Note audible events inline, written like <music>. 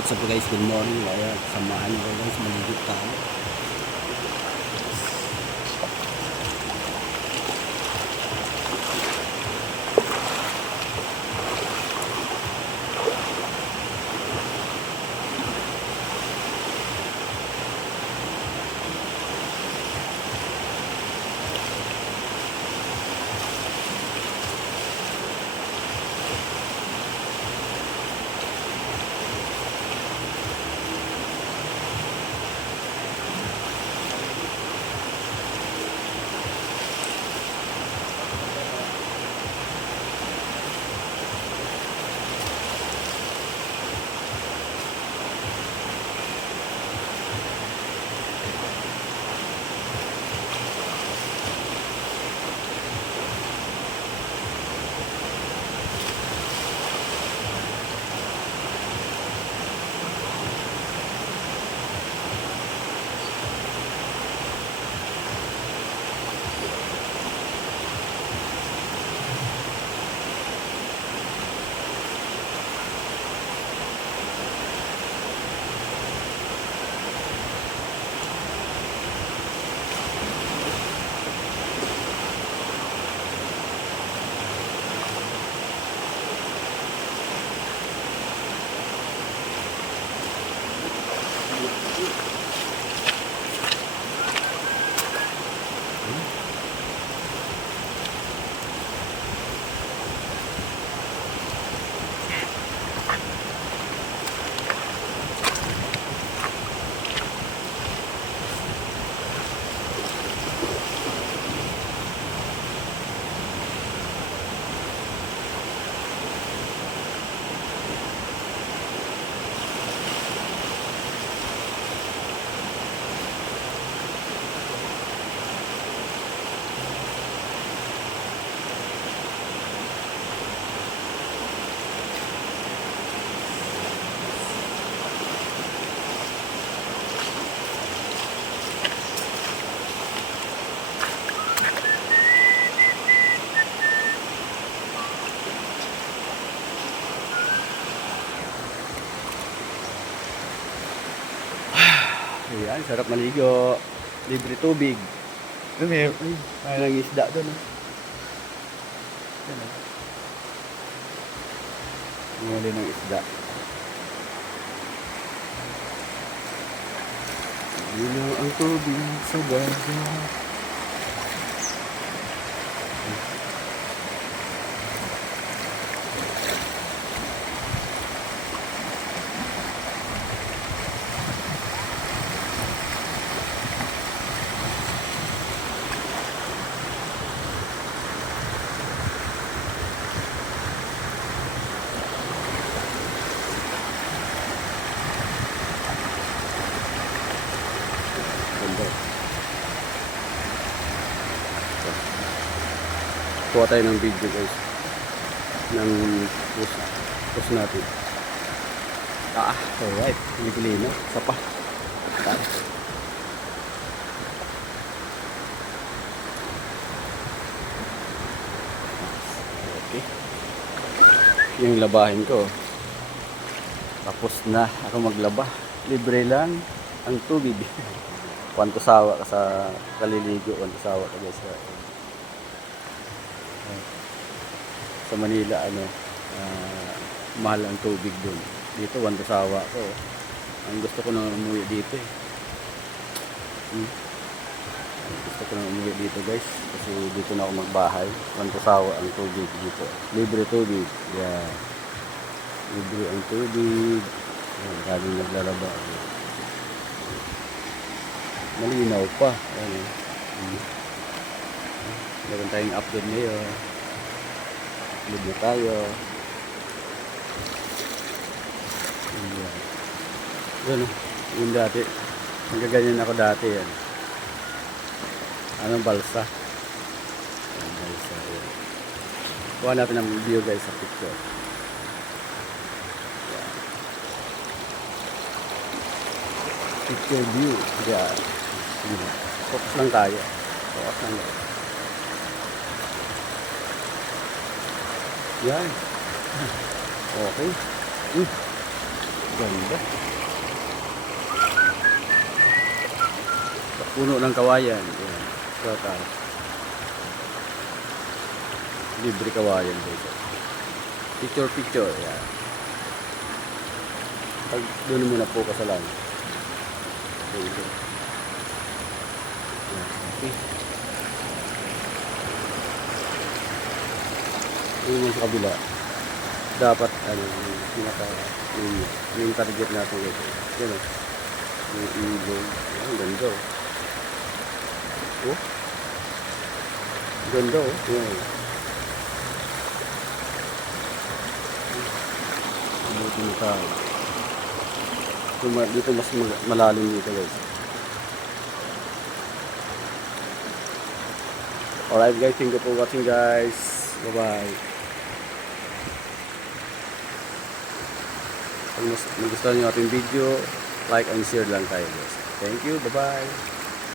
What's up guys? Good morning. Kaya samahan ko guys, maligit tayo. Ayan, sarap maligo. Libre tubig. Dumi, Ay, may isda doon. ah. Yan ah. Ng isda. Dino ang tubig sa dagat. Kuha tayo ng video guys. Ng post, post natin. Ah, alright. Ligulino. Isa pa. Okay. Yung labahin ko. Tapos na ako maglaba. Libre lang ang tubig. <laughs> Kwanto sawa ka sa kaliligo, kwanto sawa ka guys sa, sa Manila ano, ah, mahal ang tubig doon. Dito kwanto sawa ko. Ang gusto ko nang umuwi dito eh. Hmm. Gusto ko nang umuwi dito guys kasi dito na ako magbahay. Kwanto sawa ang tubig dito. Libre tubig. Yeah. Libre ang tubig. Ayan, Maraming naglalaba. Malinaw pa. Ayan. Hmm. Meron tayong upload ngayon. Upload na tayo. Ayan. Yan. oh. Yung dati. Nagaganyan ako dati yan. Anong balsa? Ayan, balsa. Ayan. Kuha natin ng view guys sa picture. picture view. Yan. Yan. Focus lang tayo. Focus lang tayo. Yan. Okay. Mm. Ganda. Puno ng kawayan. Yan. Sa taas. Libre kawayan dito. Picture picture. Yan. Pag doon muna po ka sa. Yan. Okay. Yun yung sa kabila. Dapat ano, pinaka yung, yung target natin dito. Yan o. Yung ibon. Yan, ganda o. Oh. Ganda o. Yan. Ano tinatawag? Dito, ma- dito mas malalim dito guys. Alright guys, thank you for watching guys. Bye bye. Kung nagustuhan nyo ating video, like and share lang tayo guys. Thank you, bye bye.